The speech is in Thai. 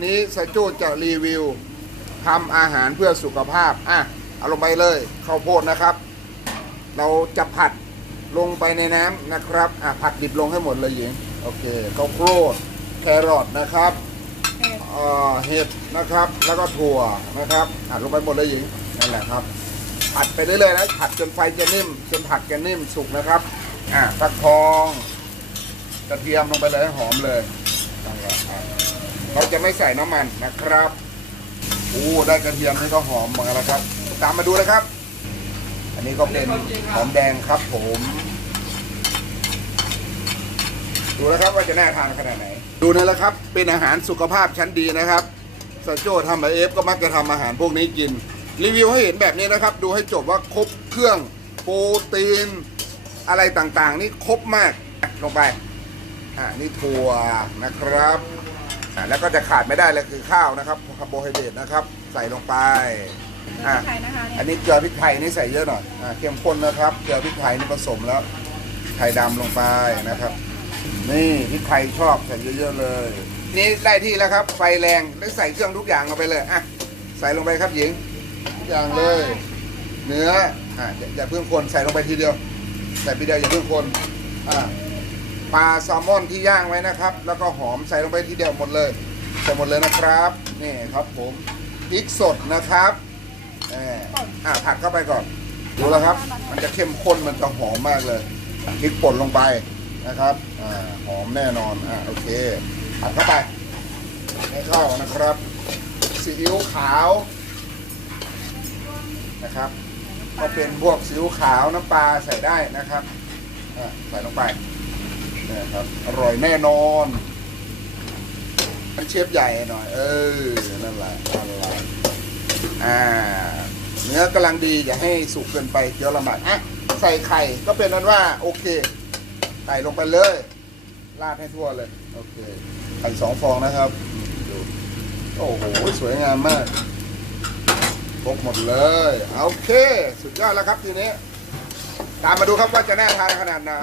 วันนี้สจูดจะรีวิวทำอาหารเพื่อสุขภาพ อะ เอาลงไปเลยข้าวโพดนะครับ เราจะผัดลงไปในน้ำนะครับ อะ ผัดดิบลงให้หมดเลยหญิง โอเคข้าวโพดแครอทนะครับเห็ดเอ่อเห็ดนะครับ แล้วก็ถั่วนะครับผัดลงไปหมดเลยหญิง นั่นแหละครับ ผัดไปเรื่อยๆนะ ผัดจนไฟจะนิ่ม จนผักจะนิ่มสุกนะครับ อะฟักทอง กระเทียมลงไปเลยให้หอมเลยนั่นแหละครับ เราจะไม่ใส่น้ำมันนะครับโอ้ได้กระเทียมนี่ก็หอมมือนกันแล้วครับ ตามมาดูเลยครับ อันนี้ก็เป็นหอมแดงครับผม ดูนะครับว่าจะน่าทานขนาดไหน ดูนี่แหละครับ เป็นอาหารสุขภาพชั้นดีนะครับสโจทำแบบเอฟก็มักจะทำอาหารพวกนี้กิน รีวิวให้เห็นแบบนี้นะครับ ดูให้จบว่าครบเครื่องโปรตีน อะไรต่างๆ นี่ครบมากลงไป อ่านี่ถั่วนะครับ อ่าแล้วก็จะขาดไม่ได้เลยคือข้าวนะครับคาร์โบไฮเดรตนะครับ ใส่ลงไปเกลือพริกไทยนะคะอันเนี่ยนี้เกลือพริกไทยนี่ใส่เยอะหน่อยอ่าเข้มข้นนะครับ เกลือพริกไทยนี่ผสมแล้วไทยดำลงไปนะครับ นี่พริกไทยชอบใส่เยอะๆเลย นี่ได้ที่แล้วครับ ไฟแรงแล้วใส่เครื่องทุกอย่างลงไปเลยอะใส่ลงไปครับหญิงทุกอย่างเลย เนื้ออะอย่าอย่าเพิ่งคนใส่ลงไปทีเดียว ใส่ทีเดียวอย่าเพิ่งคนอะ ปลาแซลมอนที่ย่างไว้นะครับ แล้วก็หอมใส่ลงไปทีเดียวหมดเลยใส่หมดเลยนะครับนี่ครับผมพริกสดนะครับแหมอะผัดเข้าไปก่อนดูแล้วครับ มันจะเข้มข้นมันจะหอมมากเลยพริกป่นลงไปนะครับอ่าหอมแน่นอนอ่าโอเคผัดเข้าไปให้เข้านะครับซีอิ๊วขาวนะครับก็เป็นพวกซีอิ๊วขาวน้ำปลาใส่ได้นะครับอะใส่ลงไป นี่ยครับอร่อยแน่นอนมันเชฟใหญ่หน่อย เออนั่นแหละนั่นแหละอ่าเนื้อกำลังดีอย่าให้สุกเกินไปเดี๋ยวละหมาดอะใส่ไข่ก็เป็นนั้นว่าโอเคใส่ลงไปเลยราดให้ทั่วเลย โอเคไข่สองฟองนะครับโอ้โหสวยงามมากครบหมดเลยโอเค สุดยอดแล้วครับทีนี้ ตามมาดูครับว่าจะน่าทานขนาดไหน